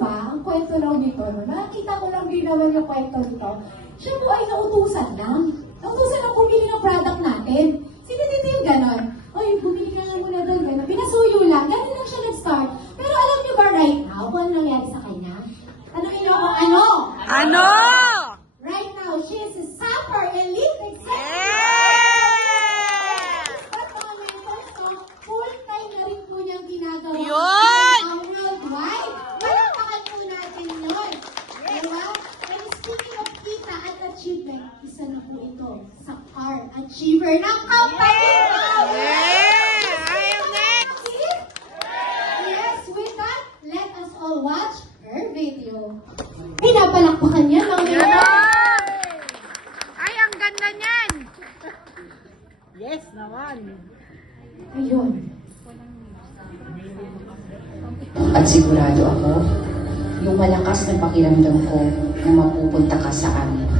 ba, ang kwento raw nito, no? Nakita ko lang din naman yung kwento nito. Siya po ay nautusan lang. Nautusan lang bumili ng product natin. Sino dito yung ganon? Oy, bumili ka nga muna doon, gano'n. Pinasuyo lang. Ganun lang siya nag-start. Pero alam niyo ba right now kung ano nangyari sa kanya? Tanungin niyo ako, ano? Ano? Right now, she is a Sapper Elite Executive. Yeah! But mga mentors ko, full-time na rin po niyang ginagawa. Yun! Ang worldwide. Palakpakan po natin yun. Diba? And speaking of kita at achievement, isa na po ito sa car achiever ng company. Yeah! I am next! Yes, with that, let us all watch her video. Pinapalakpakan niya ng Ay, ang ganda niyan! Yes naman! Ayun. At sigurado ako, yung malakas na pakiramdam ko na mapupunta ka sa amin.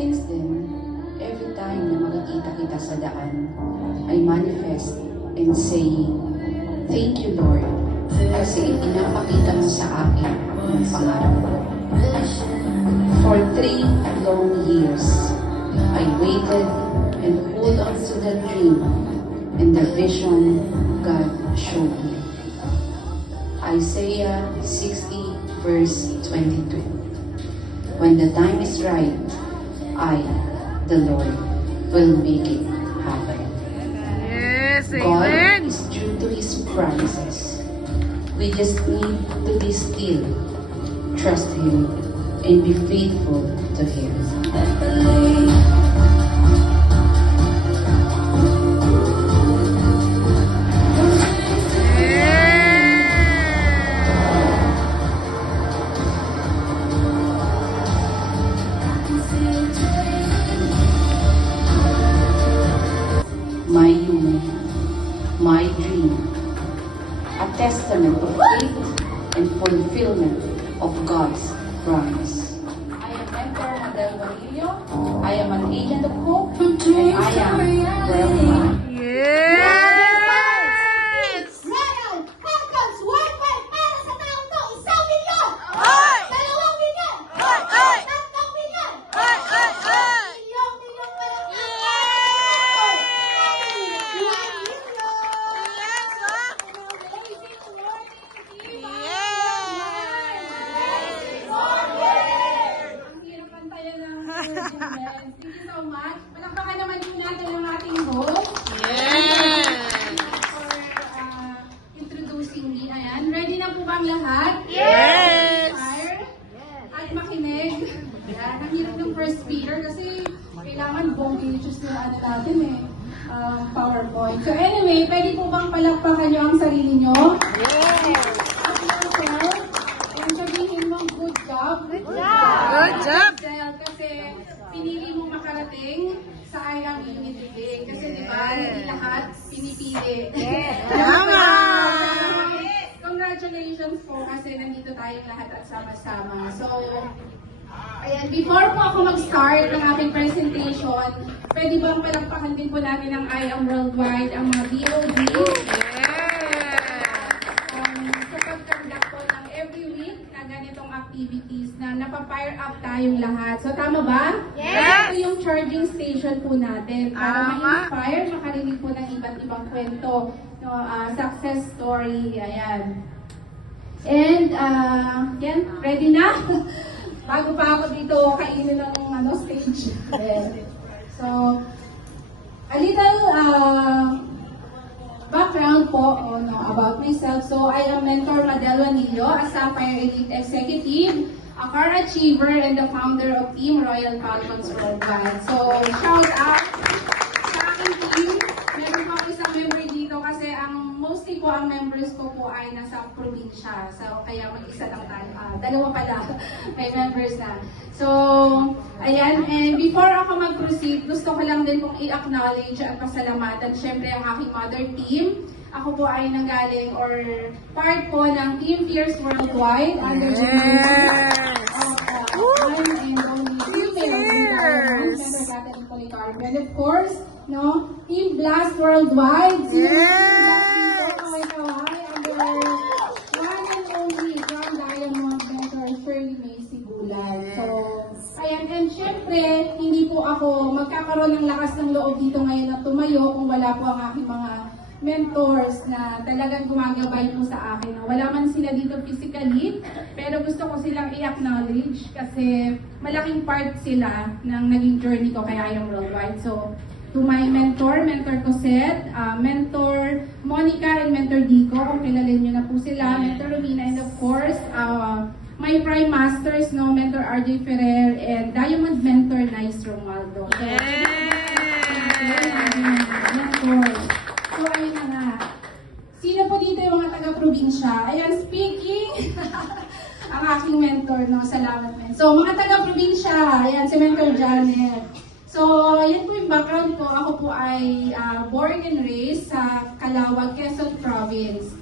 Since then, every time na makikita kita sa daan, I manifest and say, "Thank you, Lord," kasi ipinapakita mo sa akin ang pangarap ko. For 3 long years, I waited and hold on to the dream and the vision God showed me. Isaiah 60 verse 22. When the time is right, I, the Lord, will make it happen. Yes, God amen! is true to His promises. We just need to be still, trust Him, and be faithful to Him. My human, my dream, a testament of faith and fulfillment of God's promise. I am Mentor Adel Barillo. I am an agent of hope, and I am worldwide. Yes! Royal Falcons worldwide para sa taong to, 1,000,000! Ay! 2,000,000! Ay! Ay! 3,000,000! Ay! Ay! Ay! Milyong-milyong palakpakan! Ang hirap pantayan ng Virgin Men's. Thank you so much. Palakpakan naman po natin ang ating host. For introducing me. Ayan. Ready na po ba ang lahat? Yes! Fire? At makinig. Ayan. Ang hirap ng first speaker kasi kailangan bongichus na ano natin PowerPoint. So anyway, pwede po bang palakpakan nyo ang sarili nyo? At yourself. And sabihin mo, good job. Good job! Dahil kasi pinili mo makarating sa I Am Unity Day. Kasi di ba, hindi lahat pinipili. Tama! Congratulations po kasi nandito tayong lahat at sama-sama. So, ayan, before po ako mag-start ng aking presentation, pwede bang palakpakan din po natin ang I Am Worldwide, ang mga DOD. Sa pag-conduct po ng every week na ganitong activities na napapire up tayong lahat. So, tama ba? Yes! Ito yung charging station po natin para Tama. ma-inspire, makarinig po ng iba't ibang kwento, no, success story, ayan. And, yan, ready na? Bago pa ako dito kainin ng stage. So, a little background po about myself. So, I am Mentor Adel Barillo, a Sapphire Elite Executive, a car achiever, and the founder of Team Royal Falcons Worldwide. So, shout out sa aking team. Meron po ako isang member dito kasi mostly po ang members ko po ay nasa probinsya. siya. So, kaya mag-isa lang tayo. Dalawa pala. May members na. So, ayan. And before ako mag-proceed, gusto ko lang din pong i-acknowledge at pasalamatan syempre ang aking mother team. Ako po ay nanggaling or part po ng Team Fierce Worldwide under the one and only female Senator Catherine Policarpo. And of course, no, Team Blast Worldwide. Under one and only John Diamond Mentor Shirley May Sigulan. So, ayan, and syempre, hindi po ako magkakaroon ng lakas ng loob dito ngayon na tumayo kung wala po ang aking mga mentors na talagang gumagabay po sa akin. Wala man sila dito physically, pero gusto ko silang i-acknowledge kasi malaking part sila ng naging journey ko kaya I Am Worldwide. So, to my mentor, Mentor Cosette, Mentor Monica, and Mentor Dico, kung kilalin nyo na po sila, Mentor Romina, and of course, my Prime Masters, no, Mentor RJ Ferrer, and Diamond Mentor Nice Romualdo. So, so, ayun na nga. Sino po dito yung mga taga-probinsya? Ayan, speaking, ang aking mentor, no? Salamat, men. So, mga taga-probinsya, ayan, si Mentor Janet. So, yan po yung background ko. Ako po ay born and raised sa Calawag, Quezon Province.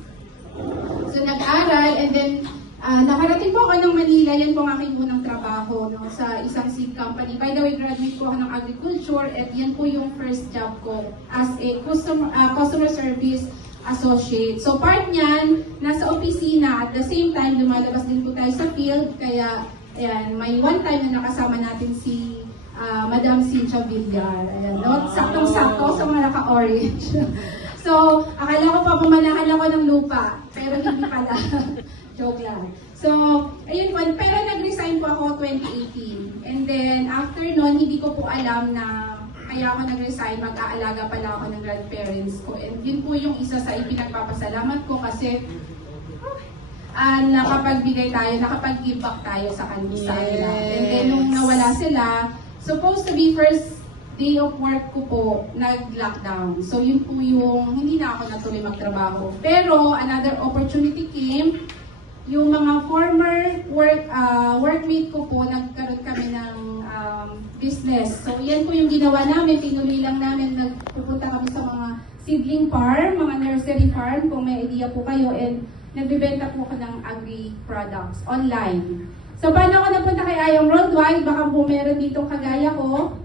So, nag-aral and then nakarating po ako ng Manila. Yan po ang aking unang trabaho, no, sa isang seed company. By the way, graduate po ako ng agriculture at yan po yung first job ko as a customer service associate. So, part niyan, nasa opisina. At the same time, lumalabas din po tayo sa field. Kaya, ayan, may one time na nakasama natin si Madam Cynthia Villar. Ayan, no? Saktong-sakto sa mga naka-orange. So, akala ko pa pamanahan ako ng lupa, pero hindi pala. Joke lang. So, ayun po. Pero nag-resign po ako 2018. And then, after nun, hindi ko po alam na kaya ako nag-resign, mag-aalaga pala ako ng grandparents ko. And yun po yung isa sa ipinagpapasalamat ko kasi nakapagbigay tayo, nakapag-give back tayo sa kanila. And then, nung nawala sila, supposed to be first day of work ko po, nag-lockdown. So, yun po yung, hindi na ako natuloy magtrabaho. Pero, another opportunity came. Yung mga former workmate ko po, nagkaroon kami ng business. So, yan po yung ginawa namin. Tinuloy lang namin, nagpupunta kami sa mga seedling farm, mga nursery farm, kung may idea po kayo. And, nagbibenta po ako ng agri-products online. So, paano ako napunta kay I Am Worldwide? Baka po meron dito kagaya ko.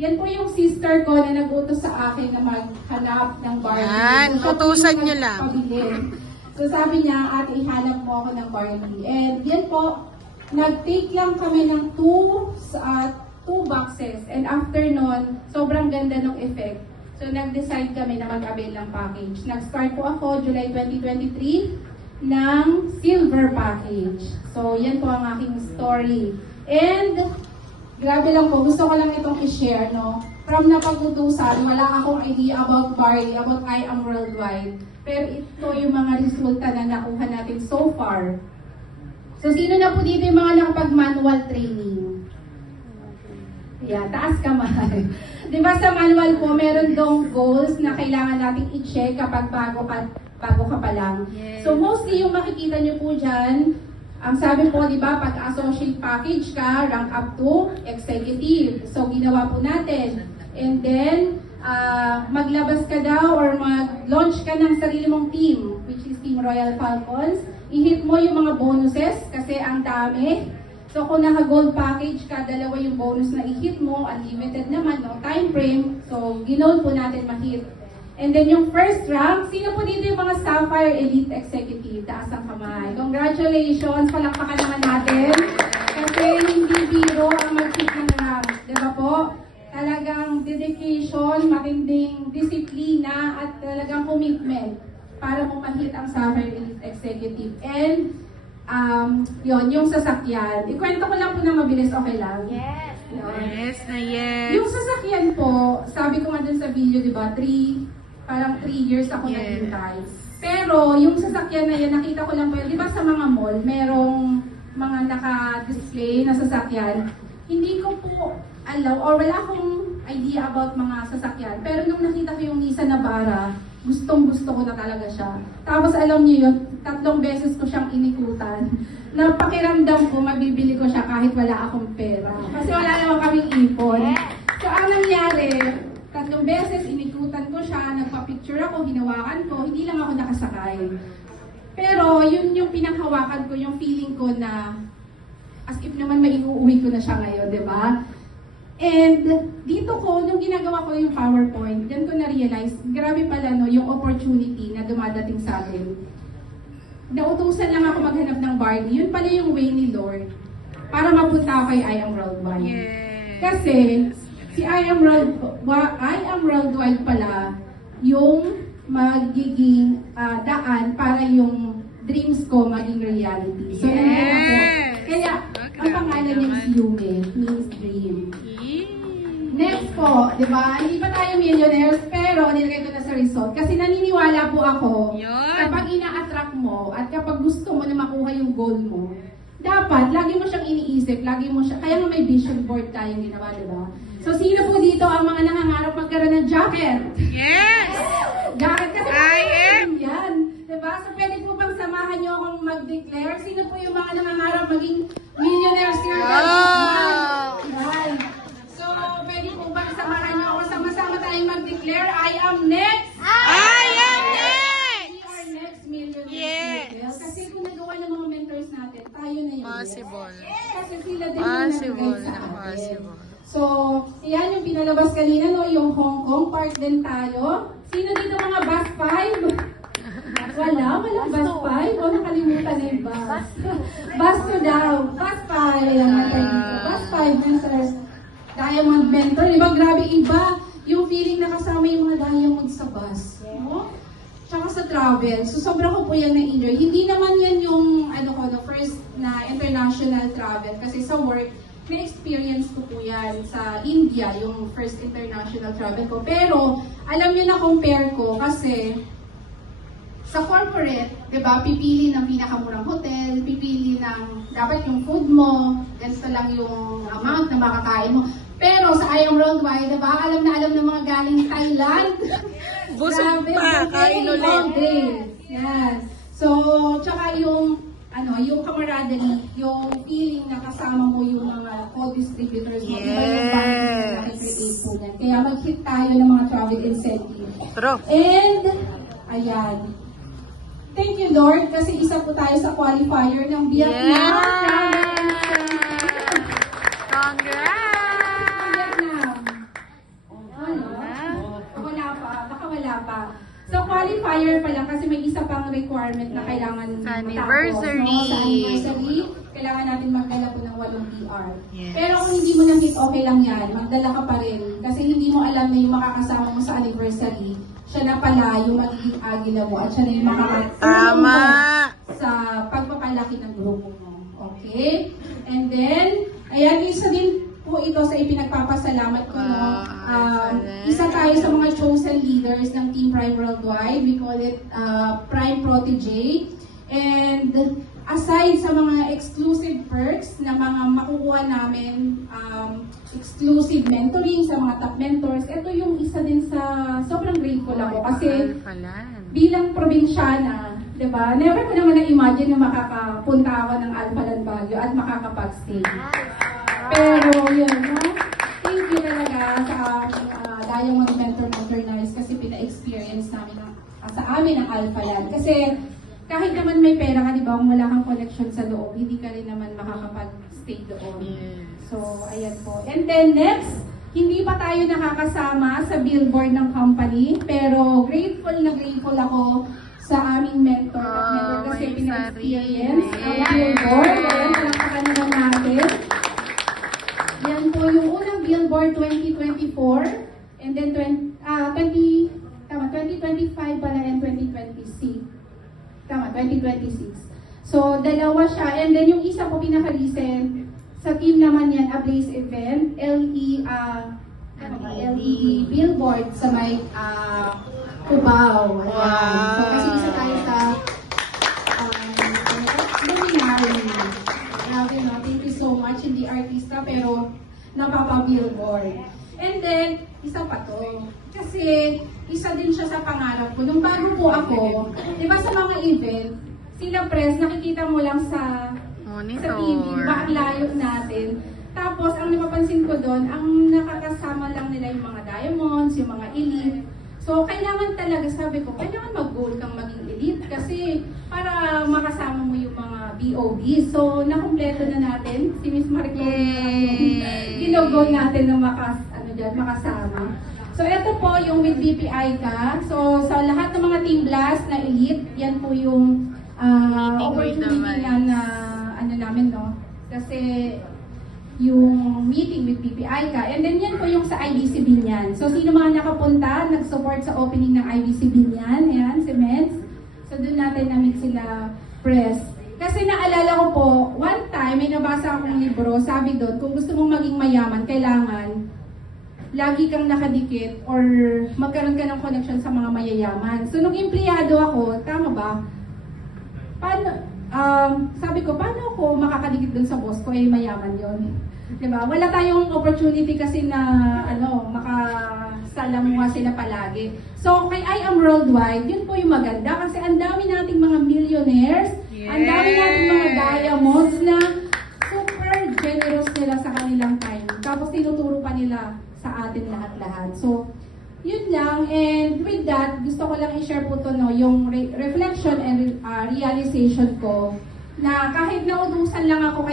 Yan po yung sister ko na nag-utos sa akin na maghanap ng barley. Yan, utusan niyo lang. So, sabi niya, ate, ihanap mo ako ng barley. And yan po, nag-take lang kami ng 2 boxes. And after nun, sobrang ganda ng effect. So, nag-decide kami na mag-avail ng package. Nag-start po ako July 2023 ng silver package. So, yan po ang aking story. And, grabe lang po, gusto ko lang itong i-share, no? From napag-utusan, wala akong idea about barley, about I Am Worldwide. Pero ito yung mga resulta na nakuha natin so far. So, sino na po dito yung mga nakapag-manual training? Yeah, taas kamay. Diba sa manual po, meron dong goals na kailangan nating i-check kapag bago ka pa lang. Yes. So mostly yung makikita nyo po dyan, ang sabi po, di ba, pag associate package ka, rank up to executive. So ginawa po natin. And then, maglabas ka daw or mag-launch ka ng sarili mong team, which is Team Royal Falcons. I-hit mo yung mga bonuses kasi ang dami. So kung naka-gold package ka, dalawa yung bonus na i-hit mo, unlimited naman, no time frame. So ginoon po natin ma-hit. And then yung first rank, sino po dito yung mga Sapphire Elite Executive? Taas ang kamay. Congratulations! Palakpakan naman natin. Kasi hindi biro ang mag-hit ng rank. Diba po? Talagang dedication, matinding disiplina, at talagang commitment para mo ma-hit ang Sapphire Elite Executive. And yon yung sasakyan. Ikwento ko lang po na mabilis, okay lang? Yes. Yes na yes. Yung sasakyan po, sabi ko nga dun sa video, di ba, parang 3 years ako Yes. naghintay. Pero yung sasakyan na yun, nakita ko lang po yun, di ba sa mga mall, merong mga naka-display na sasakyan. Hindi ko po alam, or wala akong idea about mga sasakyan. Pero nung nakita ko yung Nissan Navara, gustong-gusto ko na talaga siya. Tapos alam niyo yun, 3 beses ko siyang inikutan. Napakiramdam ko, mabibili ko siya kahit wala akong pera. Kasi wala naman kaming ipon. So ang nangyari, 3 beses inikutan ko siya, nagpa-picture ako, hinawakan ko, hindi lang ako nakasakay. Pero yun yung pinanghawakan ko, yung feeling ko na as if naman maiuuwi ko na siya ngayon, di ba? And dito ko, nung ginagawa ko yung PowerPoint, dyan ko na-realize, grabe pala no, yung opportunity na dumadating sa akin. Nautusan lang ako maghanap ng Barney, yun pala yung way ni Lord para mapunta ako kay I Am Worldwide. Yes. Kasi si I Am Worldwide pala yung magiging daan para yung dreams ko maging reality. So, nandun ako. Kaya, ang pangalan niya is Yume, means dream. Next po, di ba? Hindi pa tayo millionaires, pero nilagay ko na sa result. Kasi naniniwala po ako, Yun. kapag ina-attract mo, at kapag gusto mo na makuha yung goal mo, dapat, lagi mo siyang iniisip, lagi mo siya, kaya nga may vision board tayong ginawa, di ba? So, sino po dito ang mga nangangarap magkaroon ng jacket? Yes! Jacket kasi I am. yan. Diba? So, pwede po bang samahan niyo akong mag-declare? Sino po yung mga nangangarap maging millionaires here? Oh! Yan. So, pwede po bang samahan niyo ako? Sama-sama tayong mag-declare. I am next! I am next! We are next millionaires. Yes. Kasi kung nagawa ng mga mentors natin, tayo na yun. Possible. Kasi sila din yung Possible nag-guide sa na atin. possible. So, yan yung pinalabas kanina, no? Yung Hong Kong part din tayo. Sino dito mga bus 5? Walang bus 5? O nakalimutan na yung bus. Bus 2 daw. Bus 5. Ayan natin dito. Bus 5, mentors. Diamond mentor. Diba, grabe iba yung feeling na kasama yung mga diamond sa bus. No? Tsaka sa travel. So, sobra ko po yan na-enjoy. Hindi naman yan yung, the first na international travel. Kasi sa work, na-experience ko po yan sa India, yung first international travel ko. Pero, alam niyo na compare ko kasi sa corporate, di ba, pipili ng pinakamurang hotel, pipili ng dapat yung food mo, ganito lang yung amount na makakain mo. Pero sa I Am Worldwide, di ba, alam na alam ng mga galing Thailand. Busog Grabe, pa, buffet kain all ulit. day. Yan. So, tsaka yung yung camaraderie, yung feeling na kasama mo yung mga co-distributors mo, iba yung bonding na nakikreate po yan. Kaya mag-hit tayo ng mga travel incentive. True. And, ayan. Thank you, Lord, kasi isa po tayo sa qualifier ng Vietnam Travel Incentive. Congrats! Vietnam. Ano? Wala pa. Baka wala pa. So, qualifier pa lang kasi may isa pang requirement na kailangan Sa matapos, anniversary. no? Sa anniversary, kailangan natin magdala po ng 8 PR. Yes. Pero kung hindi mo na-hit, okay lang yan. Magdala ka pa rin. Kasi hindi mo alam na yung makakasama mo sa anniversary, siya na pala yung magiging agila mo at siya na yung makakatulong Tama! mo sa pagpapalaki ng grupo mo. Okay? And then, ayan, isa din po ito sa ipinagpapasalamat ko, no? Isa tayo sa mga chosen leaders ng Team Prime Worldwide. We call it Prime Protege. And aside sa mga exclusive perks na mga makukuha namin, exclusive mentoring sa mga top mentors, ito yung isa din sa sobrang grateful ako kasi bilang probinsyana, di ba? Never ko naman na-imagine na makakapunta ako ng Alphaland Baguio at makakapag-stay. Pero yun, no? Thank you talaga sa Diamond Mentor Modernize kasi pina-experience namin sa amin ang Alphaland. Kasi kahit naman may pera ka, di ba, kung wala kang connection sa loob, hindi ka rin naman makakapag-stay doon. So, ayan po. And then next, hindi pa tayo nakakasama sa billboard ng company, pero grateful na grateful ako sa aming mentor kasi may pina-experience sarili. ang billboard. Ayan, palakpakan naman natin. Yan po yung unang billboard 2024, and then 2025 pala and 2026. Tama, 2026. So, dalawa siya. And then yung isa po pinaka-recent, sa team naman yan, a Blaze event, LED billboard sa may Cubao. Ayan. So, kasi isa tayo sa luminary. Grabe, no? Thank you so much. Hindi artista, pero napapa-billboard. And then, isa pa to. Kasi, isa din siya sa pangarap ko. Nung bago po ako, di ba sa mga event, sila press, nakikita mo lang sa TV, ba ang layo natin. Tapos, ang napapansin ko doon, ang nakakasama lang nila yung mga diamonds, yung mga elite. So, kailangan talaga, sabi ko, kailangan mag-goal kang maging elite kasi para makasama mo yung mga BOD. So, nakumpleto na natin. Si Miss Maricon yung ginogol natin na makasama. So, ito po yung with BPI ka. So, sa lahat ng mga Team Blast na elite, yan po yung opportunity na namin, no? Kasi yung meeting with BPI ka. And then yan po yung sa IBC Binyan. So, sino mga nakapunta, nag-support sa opening ng IBC Binyan, ayan, si Meds. So, doon natin na-meet sila press. Kasi naalala ko po, one time, may nabasa akong libro, sabi doon, kung gusto mong maging mayaman, kailangan lagi kang nakadikit or magkaroon ka ng connection sa mga mayayaman. So, nung empleyado ako, tama ba? Sabi ko, paano ako makakadikit dun sa boss ko, eh mayaman yon, diba? Wala tayong opportunity kasi na, makasalamuha sila palagi. So, kay I Am Worldwide, yun po yung maganda kasi ang dami nating mga millionaires, ang dami nating mga diamonds na super generous nila sa kanilang time. Tapos, tinuturo pa nila sa atin lahat-lahat. So, yun lang. And with that, gusto ko lang i-share po to, no, yung reflection and realization ko na kahit nautusan lang ako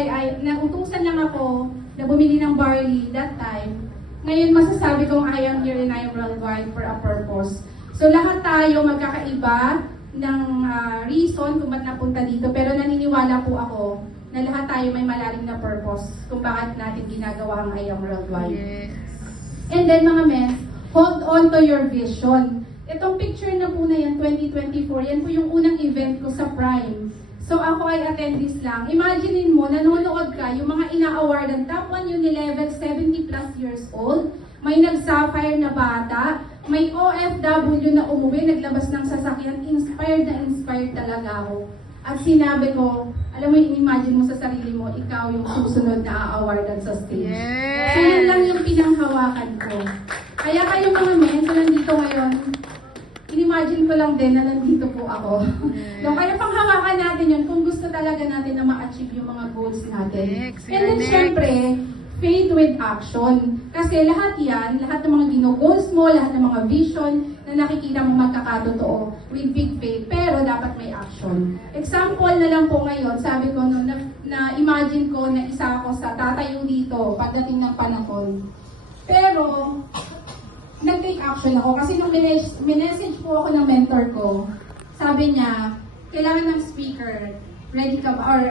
na bumili ng barley that time, ngayon masasabi kong I am here and I am worldwide for a purpose. So lahat tayo magkakaiba ng reason kung ba't napunta dito, pero naniniwala po ako na lahat tayo may malalim na purpose kung bakit natin ginagawa ang I am worldwide. Yes. And then mga men, hold on to your vision. Itong picture na po na yan, 2024, yan po yung unang event ko sa Prime. So ako ay attendees lang. Imaginein mo, nanonood ka, yung mga ina-awardan, top 1 Unilevel, 70 plus years old, may nag-sapphire na bata, may OFW na umuwi, naglabas ng sasakyan, inspired talaga ako. At sinabi ko, alam mo, in-imagine mo sa sarili mo, ikaw yung susunod na a-awardan sa stage. Yes. So yun lang yung pinanghawakan ko. Kaya kayong mga men, so nandito ngayon, in-imagine ko lang din na nandito po ako. So, kaya panghawakan natin yun kung gusto talaga natin na ma-achieve yung mga goals natin. Next, And then next. syempre, faith with action. Kasi lahat yan, lahat ng mga gino-goals mo, lahat ng mga vision na nakikita mo magkakatotoo with big faith, pero dapat may action. Example na lang po ngayon, sabi ko, no, na-imagine ko na isa ako sa tatayo dito pagdating ng panahon. Pero, nag-take action ako kasi nung minessage po ako ng mentor ko, sabi niya, kailangan ng speaker, ready ka ba, or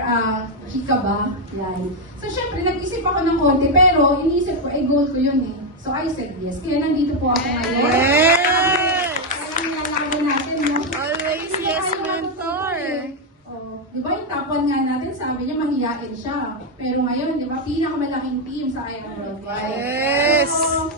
chika ba? Yan. So, syempre, nag-isip ako ng konti, pero iniisip ko, goal ko yun eh. So, I said yes. Kaya nandito po ako ngayon. Yes! Kaya nilalaman natin, no? Always Kasi yes, ayaw mentor. Di ba yung top 1 nga natin, sabi niya, mahiyain siya. Pero ngayon, di ba, pinakamalaking team sa Iron Worldwide. Yes! So,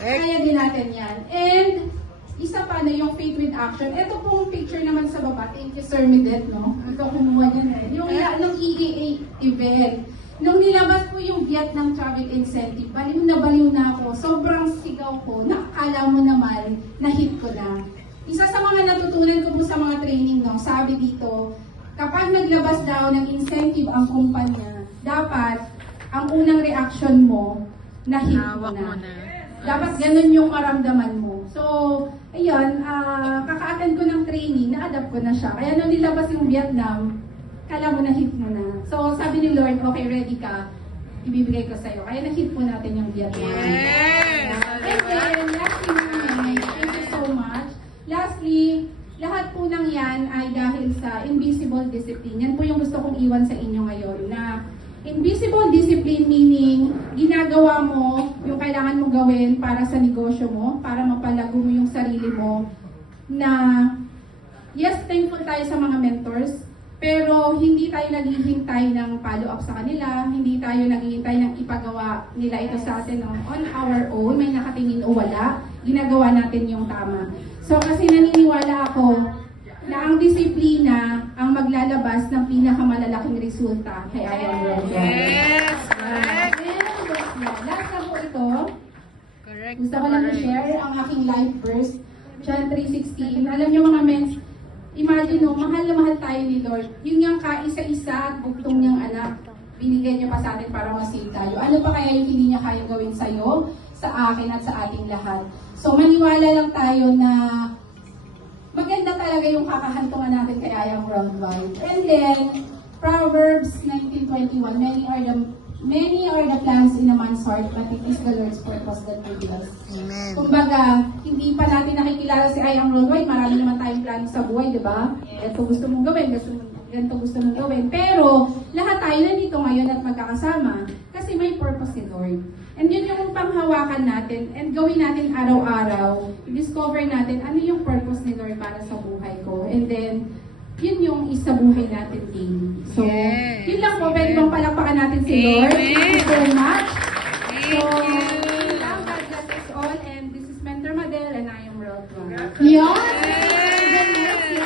kaya din natin yan. And, isa pa na yung faith with action. Ito pong picture naman sa baba. Thank you, Sir Midet, no? Ikaw kumuha niyan eh. Yung nung EAA event. Nung nilabas po yung Vietnam Travel Incentive, baliw na ako. Sobrang sigaw ko. Nakakala mo naman, na-hit ko na. Isa sa mga natutunan ko po sa mga training, no? Sabi dito, kapag naglabas daw ng incentive ang kumpanya, dapat ang unang reaction mo, na-hit mo Hawak mo na. na. Dapat ganun yung maramdaman mo. So, ayun, kaka-attend ko ng training, na-adapt ko na siya. Kaya nung nilabas yung Vietnam, kala mo na-hit mo na. So, sabi ni Lord, okay, ready ka, ibibigay ko sa'yo. Kaya na-hit po natin yung Vietnam. Yes! And then, lastly, thank you so much. Lastly, lahat po ng yan ay dahil sa invisible discipline. Yan po yung gusto kong iwan sa inyo ngayon, na invisible discipline meaning ginagawa mo yung kailangan mo gawin para sa negosyo mo, para mapalago mo yung sarili mo, na yes, thankful tayo sa mga mentors, pero hindi tayo naghihintay ng follow-up sa kanila, hindi tayo naghihintay ng ipagawa nila ito sa atin on our own, may nakatingin o wala, ginagawa natin yung tama. So kasi naniniwala ako na ang disiplina ang maglalabas ng pinakamalalaking resulta kay Iron Worldwide. Yes! Correct! And last na po ito, Correct. gusto ko lang i-share ang aking life verse. John 3:16. Alam niyo mga men, imagine no, mahal na mahal tayo ni Lord. Yun yung kaisa-isa at bugtong niyang anak. Binigay niya pa sa atin para masave tayo. Ano pa kaya yung hindi niya kayang gawin sa'yo, sa akin at sa ating lahat? So maniwala lang tayo na maganda talaga yung kakahantungan natin kay Ayang Worldwide. And then, Proverbs 19:21, many are the plans in a man's heart, but it is the Lord's purpose that prevails. Amen. Kumbaga, hindi pa natin nakikilala si Ayang Worldwide, marami naman tayong plano sa buhay, di ba? Ito gusto mong gawin, ganito gusto mong gawin. Pero, lahat tayo nandito ngayon at magkakasama kasi may purpose si Lord. And yun yung panghawakan natin and gawin natin araw-araw, i-discover natin ano yung purpose ni Lord para sa buhay ko. And then, yun yung isa buhay natin din. So, Yes. yun lang po, pwede bang palakpakan natin si Lord? Thank you so much. Thank you.